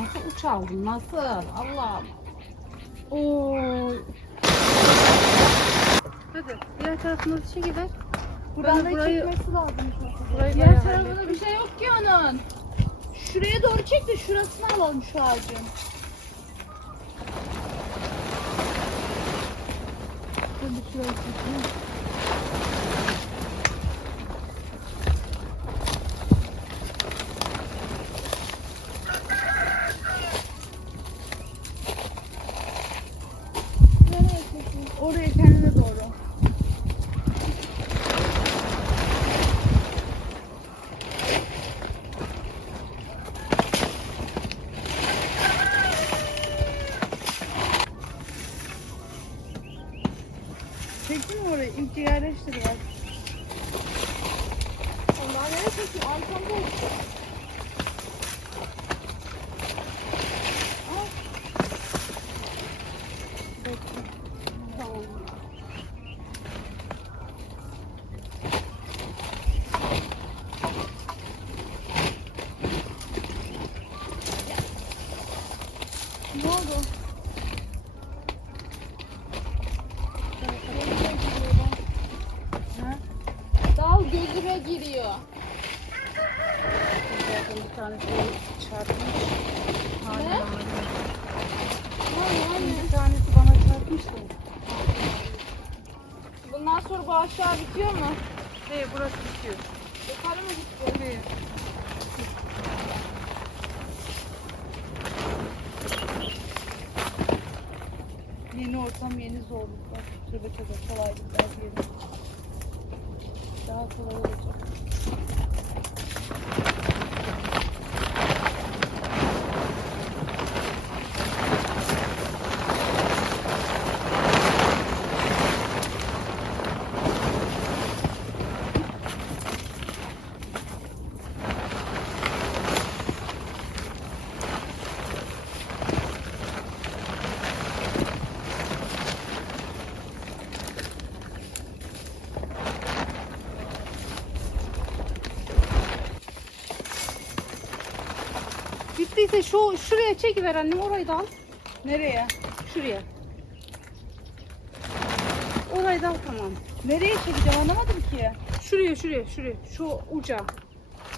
Nasıl uçaldın? Nasıl? Allah'ım. Oy. Hadi diğer tarafını da çekiver. Buradan da burayı- çekmesi lazım. Burayı Diğer tarafında bir şey yok ki onun. Şuraya doğru çek de şurasını alalım şu ağacın. Ben de şurayı çekeyim. Nereye çekeyim? Oraya kendine doğru. Çektin mi orayı? İlk yerleştir bak. Onlar nereye çekiyor? Arkamda işte. Al. Bekle. Tamam. Ne oldu? Ha? Dal gözüme giriyor. Zaten bir tanesi çarpmış. Hala Ne? ağrıyor. Hani hani. Bir tanesi bana çarpmış da. Bundan sonra bu aşağı bitiyor mu? Hey burası bitiyor. Yukarı mı gitti? Hey. Yeni ortam, yeni zorluklar. Tövbe tövbe kolaylıklar diyelim. Daha kolay olacak. Bittiyse şu şuraya çekiver annem orayı da al. Nereye? Şuraya. Orayı da al tamam. Nereye çekeceğim anlamadım ki. Şuraya şuraya şuraya. Şu uca.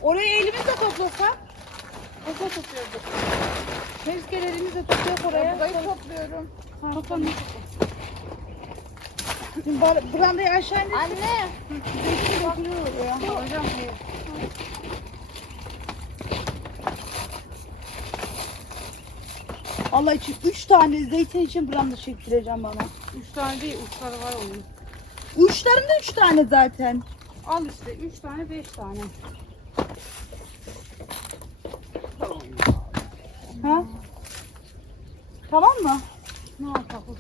Orayı elimizle toplasak. Nasıl topluyorduk? Keşke elimizle toplayak oraya. Burayı topluyorum. Ha, topla ne Şimdi brandayı aşağı indir. Anne. Zeytin dökülüyor oraya. Alacağım. Allah için 3 tane zeytin için branda çektireceğim bana. Üç tane değil uçları var onun. Uçlarında 3 tane zaten. Al işte üç tane beş tane. Ha? Tamam mı? Ne yapalım?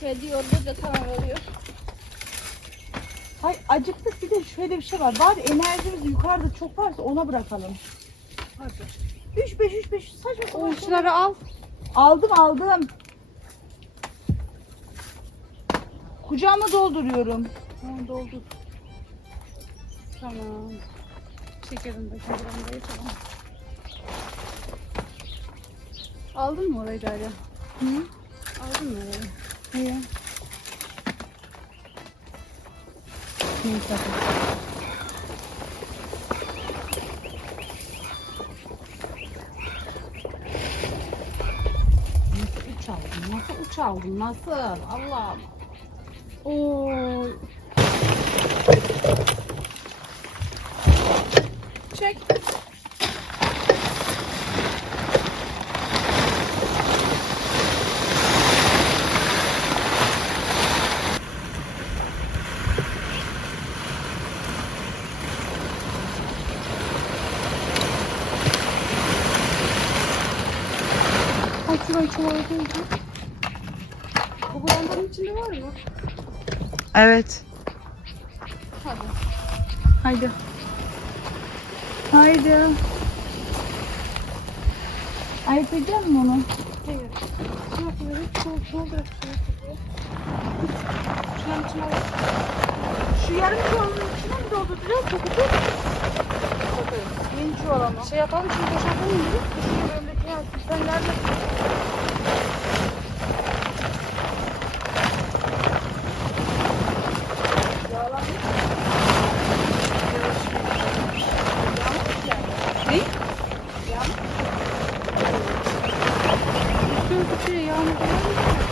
Kedi yordu da tamam oluyor. Hay acıktık bir de şöyle bir şey var. Bari enerjimiz yukarıda çok varsa ona bırakalım. Hadi. 3 5 3 5 saçma sapan uçları al. Aldım aldım. Kucağıma dolduruyorum. Tamam doldur. Tamam. Çekelim de kameramı tamam. Aldın mı orayı Derya? Hı? Aldın mı orayı? İyi. İyi tabii. Nasıl Nasıl uçaldın? Nasıl? Allah'ım. Oy. Çek. Ay şurayı çuvala koyacağım. Bu brandanın içinde var mı? Evet. Hadi. Haydi. Haydi. Ayıtacak mısın onu? Hayır. Ne yapıyorum? Şu yarım çuvalın içine mi dolduracağız? Çok Bakalım. Yeni çuval ama. Şey yapalım şunu boşaltalım mı? Şunu böyle lazım. Sen neredesin? Ne? Şöyle şey yağmur yağıyor.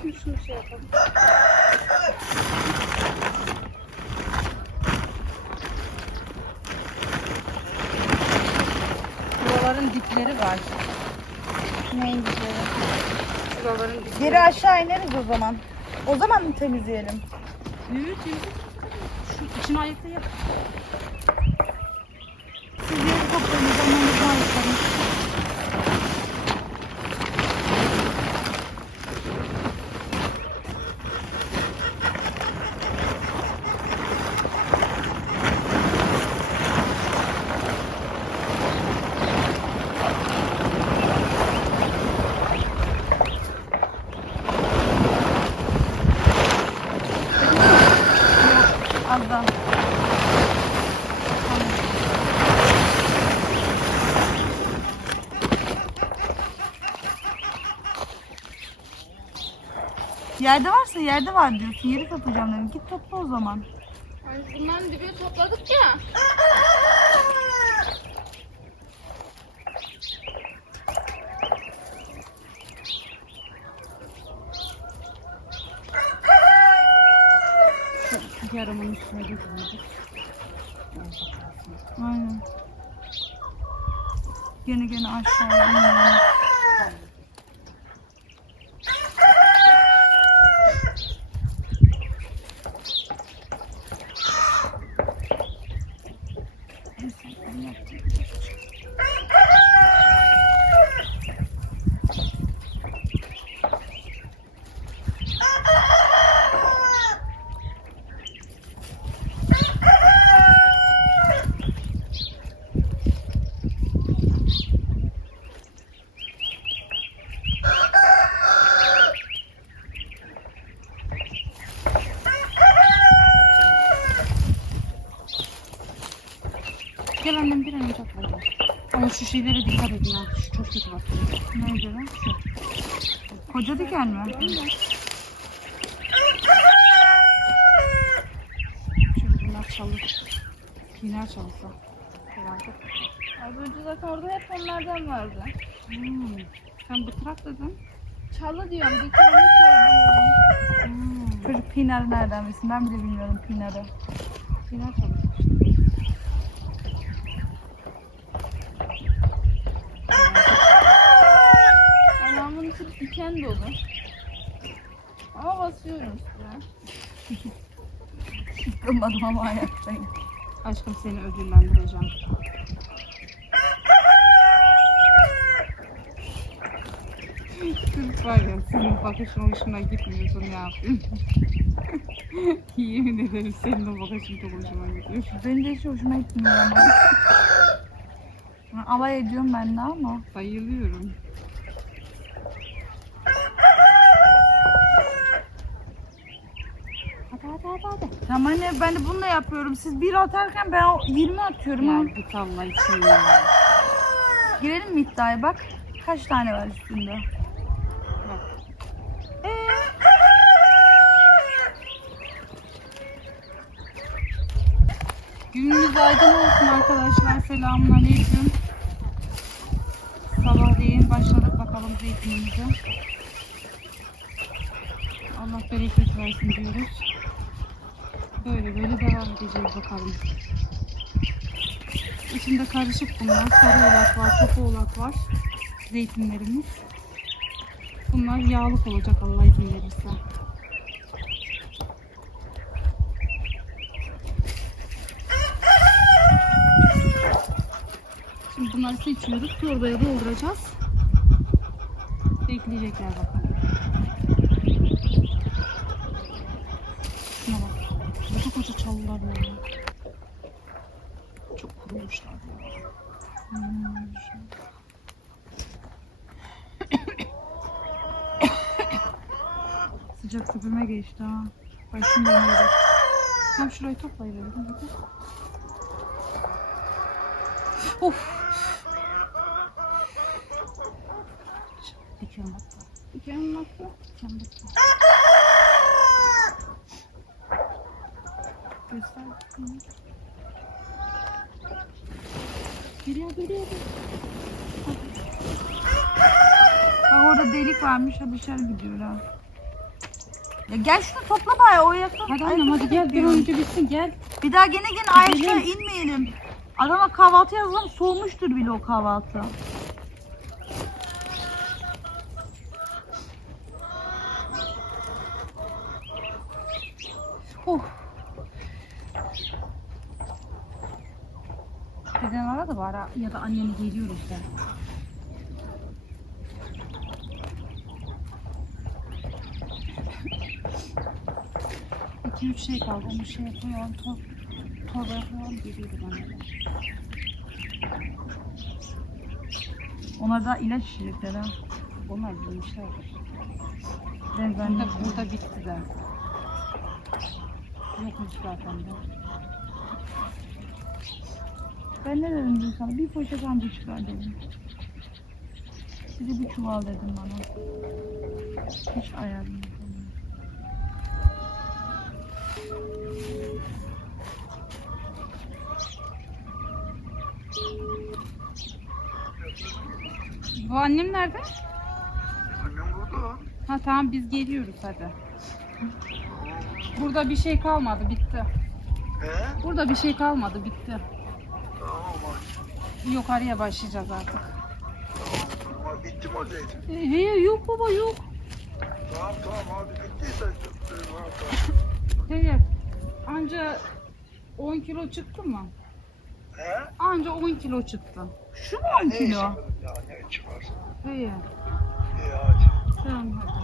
Şimdi şunu şey yapalım. Dipleri var. Neyin. Geri aşağı ineriz o zaman. O zaman mı temizleyelim? Yürü yürü. Şu içine ayakta yap. Siz yeri toplayın. Zamanımızdan yapalım. Az daha. Yerde varsa yerde var diyorsun. Yeri toplayacağım dedim. Git topla o zaman. Hani bunların dibini topladık ya. Yarımın üstüne götürürdük. Aynen. Gene gene aşağıya Gel annem bir an önce topla. Ama şu şeylere dikkat edin ha. Şu çok kötü bak. Neydi lan? Şu. Koca diken mi? Çünkü bunlar çalır. Piner çalırsa. Herhalde. Az önce zaten orada hep onlardan vardı. Hmm. Sen bıtrak dedin. Çalı diyorum. Dikenli çalı diyorum. Hmm. Çocuk pinarı nereden bilsin? Ben bile bilmiyorum pinarı. Piner çalır. Ayağımın içi diken dolu. Ama basıyorum üstüne. Yıkılmadım ama ayaktayım. Aşkım seni ödüllendireceğim. Kız var ya senin bakışın hoşuna gitmiyorsun yapayım? Yemin ederim senin o bakışın çok hoşuma gidiyor. Benim de hiç hoşuma gitmiyor ama. Alay ediyorum ben de ama. Bayılıyorum. Hadi hadi hadi hadi. Tamam anne ben de bunu da yapıyorum. Siz bir atarken ben o 20 atıyorum. Ya ha. git Allah için ya. Girelim mi iddiaya bak. Kaç tane var üstünde? Bak. Gününüz aydın olsun arkadaşlar. Selamun aleyküm. Sabahleyin başladık bakalım zeytinimize. Allah bereket versin diyoruz. Böyle böyle devam edeceğiz bakalım. İçinde karışık bunlar. Sarı oğlak var, topu oğlak var. Zeytinlerimiz. Bunlar yağlık olacak Allah izin verirse. Şimdi bunları seçiyoruz. Torbaya dolduracağız. Bekleyecekler bakalım. Şuna bak. Çalılar ya. Çok kurumuşlar ya. Hmm. Sıcak süpürme geçti ha. Başım dönüyor. Tam şurayı hadi. Of. Diken battı. Diken battı. Diken battı. Göster. Geliyor geliyor. Bak orada delik varmış. Ha dışarı gidiyor ha. Ya gel şunu topla bari o yakın. Hadi annem hadi gel bir önce bitsin gel. Bir daha gene gene Gidelim. inmeyelim. Adama kahvaltı yazalım soğumuştur bile o kahvaltı. Oh. Ara da bari ya da anneni geliyoruz de. İki üç şey kaldı. Onu şeye koyalım. Tor, torbaya koyalım. Geliyoruz anneler. Onlar da ilaç içecekler ha. Onlar bilmişlerdir. Ben Burada, zannediyorum. burada bitti de. Yokmuş zaten de. Ben ne dedim dün sana? Bir poşet anca çıkar dedim. Size bir çuval dedim bana. Hiç yok. Bu annem nerede? Annem burada. Ha tamam biz geliyoruz hadi. Burada bir şey kalmadı bitti. He? Burada bir şey kalmadı bitti. Yukarıya başlayacağız artık. Ama bitti mi o zeytin? E, he, yok baba yok. Tamam tamam abi bittiyse. Tamam, tamam. He, anca 10 kilo çıktı mı? He? Anca 10 kilo çıktı. Şu mu Ya 10 ne işin kilo? var Ya ne çıkarsın? He, İyi hadi. tamam hadi.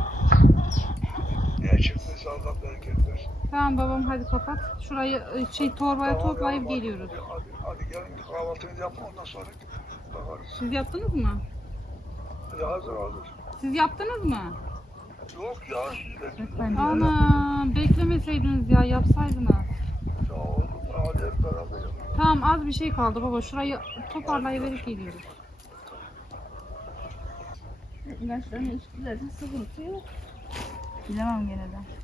Ne çıktıysa Allah bereket versin. Tamam babam hadi kapat. Şurayı e, şey torbaya Tamam, toplayıp tamam, geliyoruz. Hadi, hadi, hadi gelin kahvaltınızı yapın ondan sonra bakarız. Siz yaptınız mı? Hadi hazır hazır. Siz yaptınız mı? Yok ya ben de. Ana beklemeseydiniz ya yapsaydınız. Sağ olun. Hadi hep beraber yapalım. Tamam az bir şey kaldı baba. Şurayı toparlayıverip geliyoruz. İlaçlarını içtiler. Sıkıntı yok. Bilemem gene de.